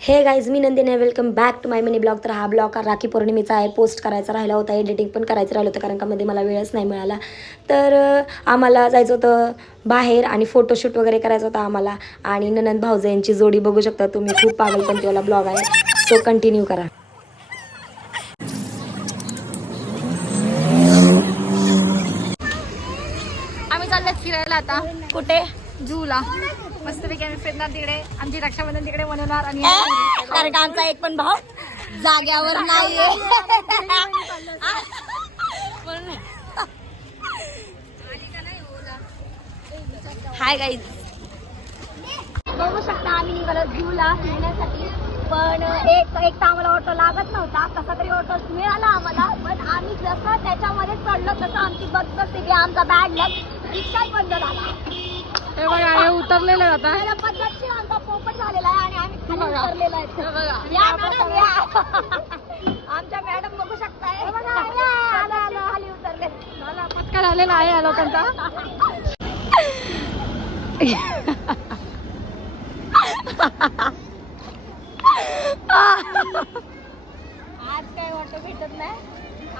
हे गाईज, मी Nandini, welcome back to my mini blog. तर हा ब्लॉग राखी पौर्णिमेचा आहे. पोस्ट करायचा राहिला होता, एडिटिंग पण करायचं राहिलं होतं कारण का मध्ये मला वेळच नाही मिळाला. तर आम्हाला जायचं होतं बाहेर आणि फोटोशूट वगैरे करायचं होतं आम्हाला. आणि ननंद भाऊजा यांची जोडी बघू शकता तुम्ही, खूप पागलपंतीवाला ब्लॉग आहे, सो कंटिन्यू करा. आम्ही चाललो फिरायला आता. कुठे? जूला मस्तपैकी आम्ही फिरणार तिकडे. आमची रक्षाबंधन तिकडे बनवणार आणि कारण का आमचा एक पण भाऊ जाग्यावर नाहीये. हाय गाईज, बघू शकता आम्ही निघालो जूला फिरण्यासाठी. पण एक तर आम्हाला ऑटो लागत नव्हता, कसा तरी ऑटो मिळाला आम्हाला. पण आम्ही जसं त्याच्यामध्ये चढलो तसं आमची बस आमचा बॅग लग रिक्षाच बंद झाला. हे बघा, हे उतरलेलं आता पद्धतशीर आमचा पोपट झालेला आहे आणि आम्ही खाली उतरलेलो आहे. आमच्या मॅडम बघू शकताय, खाली उतरले. पटका झालेला आहे या लोकांचा. आज काय ऑटो भेटत नाही.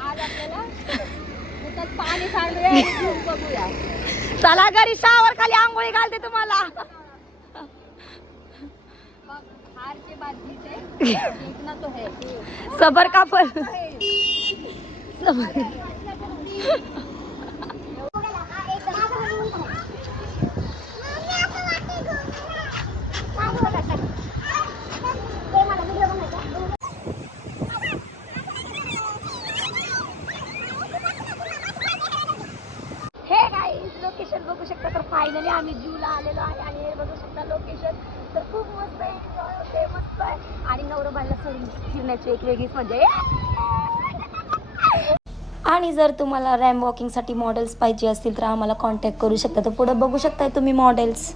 आज आपल्याला पाणी सांडूया, बघूया. चला घरी शावर खाली आंघोळी घालते तुम्हाला. हार के बाद जीतना तो है, सबर का फल. लोकेशन बघू शकता. तर फायनली आम्ही जूला आलेलो आहे आणि हे बघू शकता लोकेशन. तर खूप मस्त आहे, मस्त आहे. आणि नवरोबाला सोडून फिरण्याची एक वेगळीच म्हणजे. आणि जर तुम्हाला रॅम वॉकिंगसाठी मॉडेल्स पाहिजे असतील तर आम्हाला कॉन्टॅक्ट करू शकता. तर पुढे बघू शकताय तुम्ही मॉडेल्स.